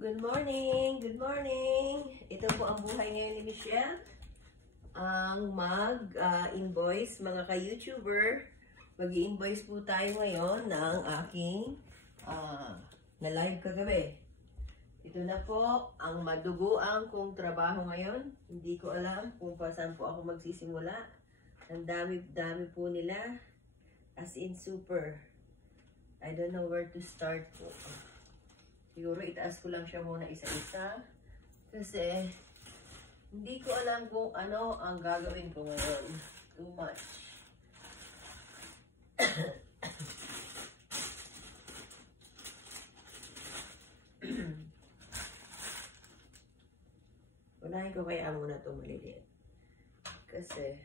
Good morning! Good morning! Ito po ang buhay ngayon ni Michelle. Ang mag-invoice, mga ka-YouTuber. Mag-i-invoice po tayo ngayon ng aking na-live kagabi. Ito na po ang maduguan kong trabaho ngayon. Hindi ko alam kung saan po ako magsisimula. Ang dami po nila. As in super. I don't know where to start po. Siguro itaas ko lang siya muna isa-isa. Kasi hindi ko alam kung ano ang gagawin ko ngayon. Too much. Unahin ko kaya muna ito maliliit. Kasi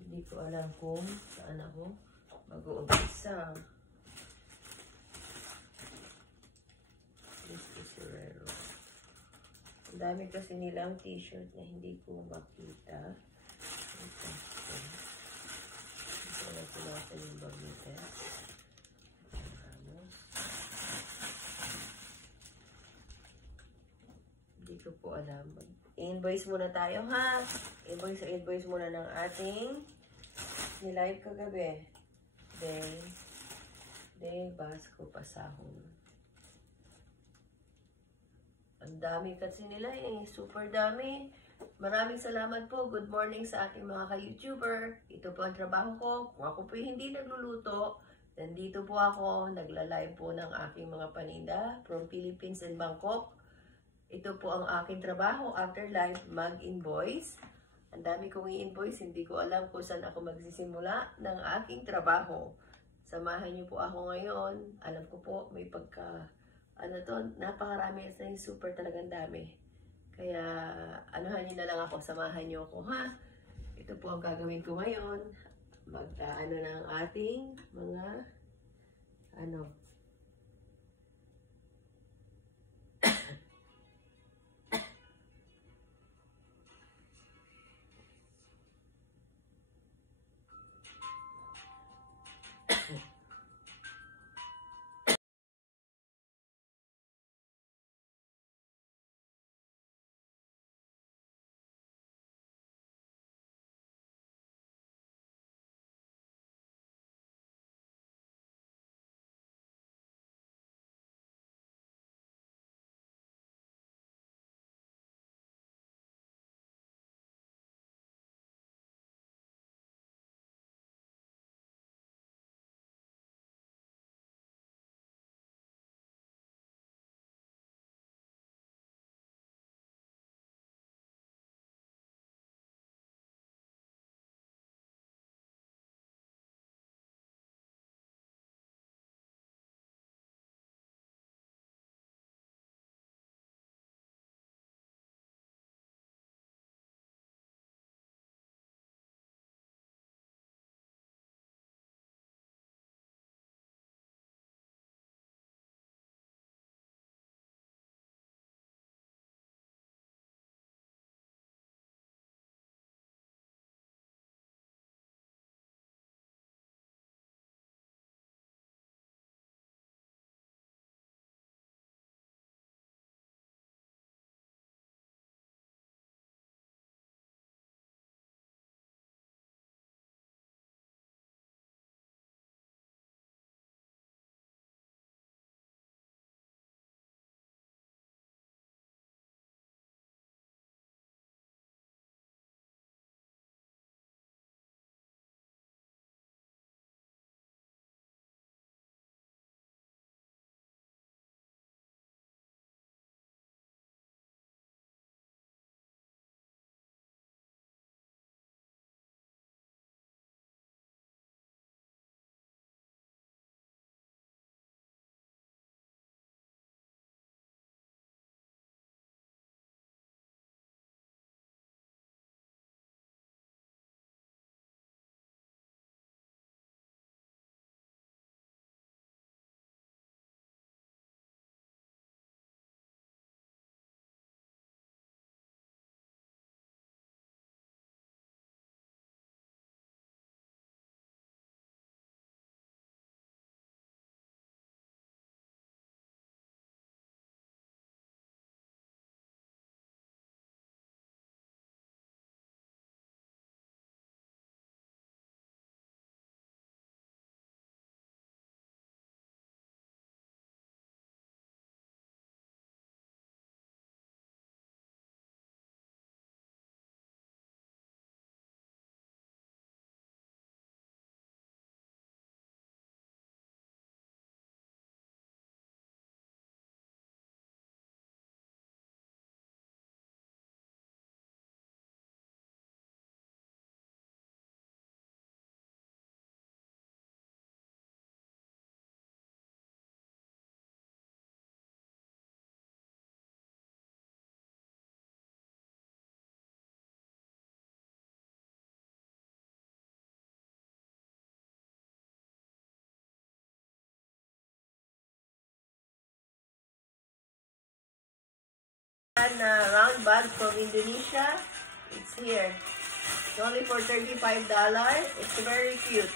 hindi ko alam kung saan ako mag-uumpisa. Ang dami kasi nilang t-shirt na hindi ko makita. Ito. Ito na pinasa yung bag nito. Hindi ko po alam. Invoice muna tayo, ha? Invoice muna ng ating nilive kagabi. Basko pasahon. Ang dami kasi nila eh. Super dami. Maraming salamat po. Good morning sa ating mga ka-YouTuber. Ito po ang trabaho ko. Kung ako po hindi nagluluto, nandito po ako. Nagla-live po ng aking mga paninda from Philippines and Bangkok. Ito po ang aking trabaho. After live, mag-invoice. Ang dami kong i-invoice. Hindi ko alam kung saan ako magsisimula ng aking trabaho. Samahan niyo po ako ngayon. Alam ko po, may napakarami sa super talagang dami. Kaya, anuhan niyo na lang ako, samahan niyo ako, ha? Ito po ang gagawin ko ngayon. Ng ating mga, yan na round bag from Indonesia. It's here. It's only for $35. It's very cute.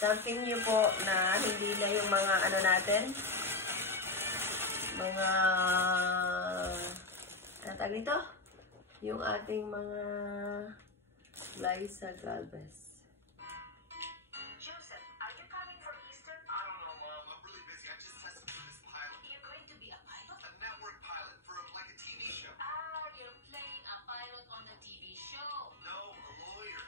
Something new po na hindi na yung mga ano natin. Mga ano tawag dito? Yung ating mga Liza Galvez. Joseph, are you coming for Easter? I don't know, Mom. I'm really busy. I just tested for this pilot. You're going to be a pilot? A network pilot for like a TV show. Ah, you're playing a pilot on the TV show. No, a lawyer.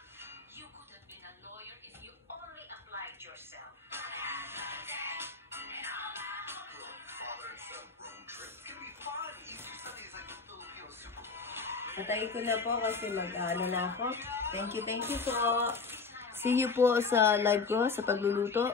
You could have been a lawyer if you only applied yourself. Girl, father and son road trip. It's gonna be fun. Easter Sunday is like the Filipino Super Bowl. Patayin ko na po kasi mag-ano na ako. Thank you po. See you po sa live ko sa pagluluto.